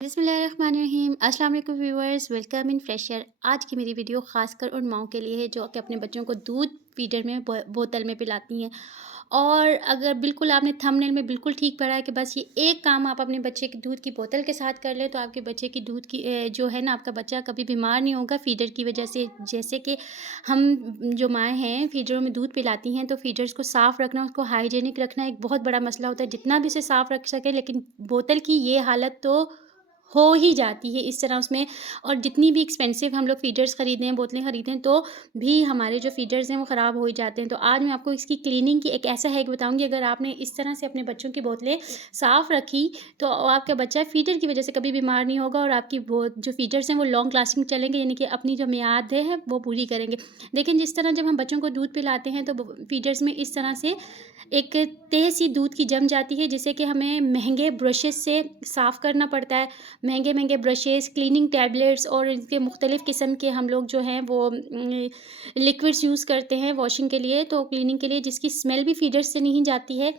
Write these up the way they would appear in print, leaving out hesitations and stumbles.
बिस्मिल्लाहिर्रहमानिर्रहीम। अस्सलाम वालेकुम व्यूअर्स, वेलकम इन फ्रेशर। आज की मेरी वीडियो ख़ासकर उन माँओं के लिए है जो कि अपने बच्चों को दूध फीडर में बोतल में पिलाती हैं। और अगर बिल्कुल आपने थंबनेल में बिल्कुल ठीक पढ़ा है कि बस ये एक काम आप अपने बच्चे की दूध की बोतल के साथ कर लें तो आपके बच्चे की दूध की जो है ना, आपका बच्चा कभी बीमार नहीं होगा फीडर की वजह से। जैसे कि हम जो माएँ हैं फीडरों में दूध पिलाती हैं तो फीडर्स को साफ़ रखना, उसको हाइजीनिक रखना एक बहुत बड़ा मसला होता है। जितना भी उसे साफ़ रख सकें, लेकिन बोतल की ये हालत तो हो ही जाती है इस तरह उसमें। और जितनी भी एक्सपेंसिव हम लोग फीडर्स खरीदें, बोतलें खरीदें, तो भी हमारे जो फीडर्स हैं वो ख़राब हो ही जाते हैं। तो आज मैं आपको इसकी क्लीनिंग की एक ऐसा हैक बताऊँगी, अगर आपने इस तरह से अपने बच्चों की बोतलें साफ़ रखी तो आपका बच्चा फीडर की वज़ह से कभी बीमार नहीं होगा और आपकी वो जो फीडर्स हैं वो लॉन्ग लास्टिंग चलेंगे, यानी कि अपनी जो मियाद है वो पूरी करेंगे। लेकिन जिस तरह जब हम बच्चों को दूध पिलाते हैं तो फीडर्स में इस तरह से एक तह सी दूध की जम जाती है, जिसे कि हमें महँगे ब्रशेज़ से साफ़ करना पड़ता है। महँगे-महँगे ब्रशेज़, क्लीनिंग टैबलेट्स और इनके मुख्तलिफ़ किस्म के हम लोग जो हैं वो लिक्विड्स यूज़ करते हैं वॉशिंग के लिए, तो क्लीनिंग के लिए, जिसकी स्मेल भी फीडर्स से नहीं जाती है।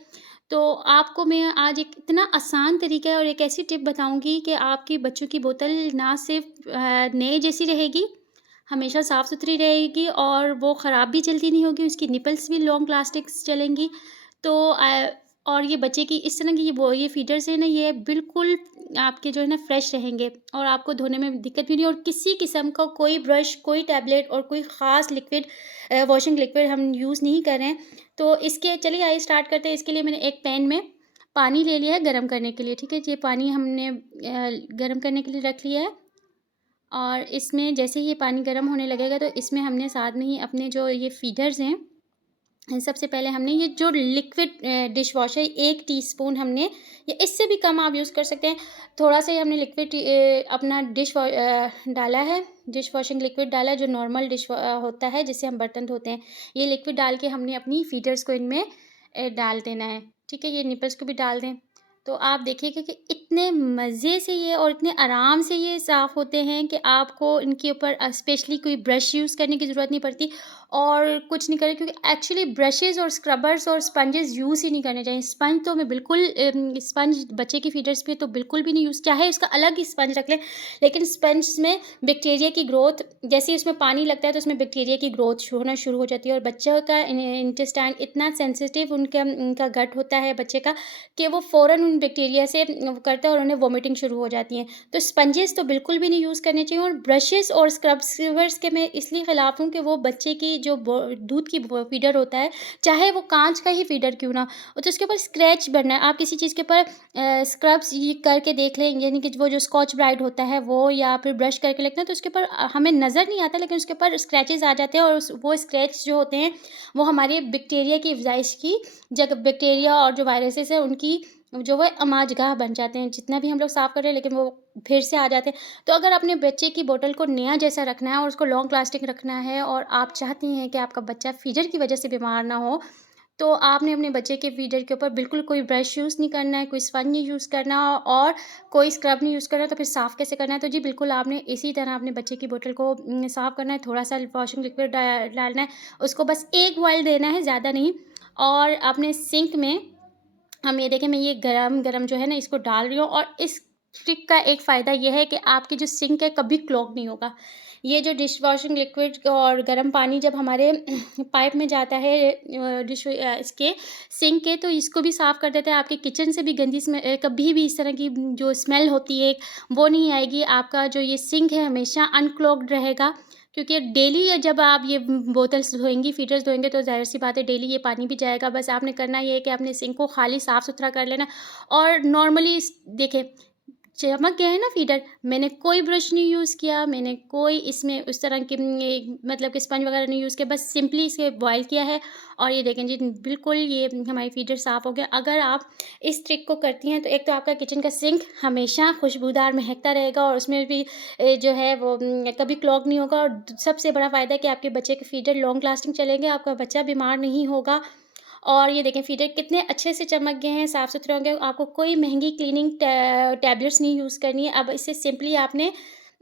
तो आपको मैं आज एक इतना आसान तरीका है और एक ऐसी टिप बताऊँगी कि आपके बच्चों की बोतल ना सिर्फ़ नए जैसी रहेगी, हमेशा साफ़-सुथरी रहेगी और वो ख़राब भी जल्दी नहीं होगी, उसकी निपल्स भी लॉन्ग लास्टिंग चलेंगी। तो और ये बच्चे की इस तरह की ये फीडर्स हैं ना, ये बिल्कुल आपके जो है ना फ्रेश रहेंगे और आपको धोने में दिक्कत भी नहीं, और किसी किस्म का कोई ब्रश, कोई टैबलेट और कोई ख़ास लिक्विड वॉशिंग लिक्विड हम यूज़ नहीं कर रहे हैं। तो इसके चलिए आइए स्टार्ट करते हैं। इसके लिए मैंने एक पैन में पानी ले लिया है गरम करने के लिए, ठीक है? ये पानी हमने गरम करने के लिए रख लिया है और इसमें जैसे ही ये पानी गरम होने लगेगा तो इसमें हमने साथ में ही अपने जो ये फीडर्स हैं, सबसे पहले हमने ये जो लिक्विड डिश वॉश है 1 टीस्पून हमने, या इससे भी कम आप यूज़ कर सकते हैं। थोड़ा-सा ही हमने लिक्विड अपना डाला है, डिश वॉशिंग लिक्विड डाला है, जो नॉर्मल होता है जिससे हम बर्तन धोते हैं। ये लिक्विड डाल के हमने अपनी फीडर्स को इनमें डाल देना है, ठीक है? ये निपल्स को भी डाल दें। तो आप देखिएगा कि इतने मज़े से ये और इतने आराम से ये साफ़ होते हैं कि आपको इनके ऊपर स्पेशली कोई ब्रश यूज़ करने की ज़रूरत नहीं पड़ती और कुछ नहीं करें, क्योंकि एक्चुअली ब्रशेज़ और स्क्रबर्स और स्पंजेस यूज़ ही नहीं करने चाहिए। स्पंज तो मैं बिल्कुल स्पंज बच्चे की फीडर्स पे तो बिल्कुल भी नहीं यूज़, चाहे उसका अलग ही स्पंज रख लें, लेकिन स्पंज में बैक्टीरिया की ग्रोथ, जैसे ही उसमें पानी लगता है तो उसमें बैक्टीरिया की ग्रोथ होना शुरू हो जाती है। और बच्चों का इंटेस्टाइन इतना सेंसिटिव उनका उनका गट होता है बच्चे का, कि वो फ़ौरन उन बैक्टीरिया से करता है और उन्हें वॉमिटिंग शुरू हो जाती है। तो स्पंजेस तो बिल्कुल भी नहीं यूज़ करने चाहिए, और ब्रशेज़ और स्क्रब्स के मैं इसलिए ख़िलाफ़ हूँ कि वो बच्चे की जो दूध की फीडर होता है, चाहे वो कांच का ही फीडर क्यों ना हो, तो उसके ऊपर स्क्रैच बनना है। आप किसी चीज़ के ऊपर स्क्रब्स ये करके देख लें, यानी कि वो जो स्कॉच ब्राइट होता है वो, या फिर ब्रश करके लगता है तो उसके ऊपर हमें नज़र नहीं आता, लेकिन उसके ऊपर स्क्रैचेस आ जाते हैं, और वो स्क्रैच जो होते हैं वो हमारे बैक्टीरिया की अफ़ज़ाइश की जगह, बैक्टीरिया और जो वायरसेस हैं उनकी जो वो अमाजगाह बन जाते हैं। जितना भी हम लोग साफ़ कर रहे हैं, लेकिन वो फिर से आ जाते हैं। तो अगर अपने बच्चे की बोतल को नया जैसा रखना है और उसको लॉन्ग लास्टिंग रखना है, और आप चाहती हैं कि आपका बच्चा फीडर की वज़ह से बीमार ना हो, तो आपने अपने बच्चे के फीडर के ऊपर बिल्कुल कोई ब्रश यूज़ नहीं करना है, कोई स्पंज नहीं यूज़ करना और कोई स्क्रब नहीं यूज़ करना। तो फिर साफ़ कैसे करना है? तो जी बिल्कुल आपने इसी तरह अपने बच्चे की बोतल को साफ़ करना है। थोड़ा-सा वॉशिंग लिक्विड डालना है, उसको बस 1 बॉयल देना है, ज़्यादा नहीं। और अपने सिंक में हम ये देखें, मैं ये गरम-गरम जो है ना इसको डाल रही हूँ, और इस ट्रिक का एक फ़ायदा ये है कि आपकी जो सिंक है कभी क्लॉग नहीं होगा। ये जो डिश वॉशिंग लिक्विड और गर्म पानी जब हमारे पाइप में जाता है इसके सिंक के, तो इसको भी साफ़ कर देता है। आपके किचन से भी गंदी कभी भी इस तरह की जो स्मेल होती है वो नहीं आएगी। आपका जो ये सिंक है हमेशा अनक्लॉग्ड रहेगा, क्योंकि डेली जब आप ये बोतल्स धोएँगी, फीडर्स धोएँगे, तो ज़ाहिर-सी बात है डेली ये पानी भी जाएगा। बस आपने करना ये है कि अपने सिंक को खाली साफ़-सुथरा कर लेना, और नॉर्मली देखें, चमक गया है ना फीडर, मैंने कोई ब्रश नहीं यूज़ किया, मैंने कोई इसमें उस तरह के मतलब कि स्पंज वगैरह नहीं यूज़ किया, बस सिंपली इसे बॉयल किया है और ये देखें जी बिल्कुल ये हमारी फीडर साफ़ हो गया। अगर आप इस ट्रिक को करती हैं तो एक तो आपका किचन का सिंक हमेशा खुशबूदार महकता रहेगा, और उसमें भी जो है वो कभी क्लॉग नहीं होगा, और सबसे बड़ा फ़ायदा है कि आपके बच्चे के फीडर लॉन्ग लास्टिंग चलेंगे, आपका बच्चा बीमार नहीं होगा। और ये देखें फीडर कितने अच्छे से चमक गए हैं, साफ़-सुथरे हो गए। आपको कोई महँगी क्लीनिंग टैबलेट्स नहीं यूज़ करनी है। अब इसे सिंपली आपने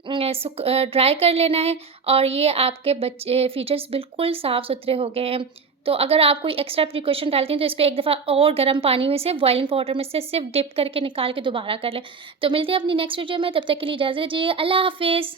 ड्राई कर लेना है, और ये आपके बच्चे फीडर्स बिल्कुल साफ़-सुथरे हो गए हैं। तो अगर आप कोई एक्स्ट्रा प्रिकॉशन डालती हैं तो इसको एक दफ़ा और गर्म पानी में से बॉइलिंग वाटर में से सिर्फ़ डिप करके निकाल के दोबारा कर लें। तो मिलते हैं अपनी नेक्स्ट वीडियो में, तब तक के लिए इजाज़त दीजिए। अल्लाह हाफ़िज़।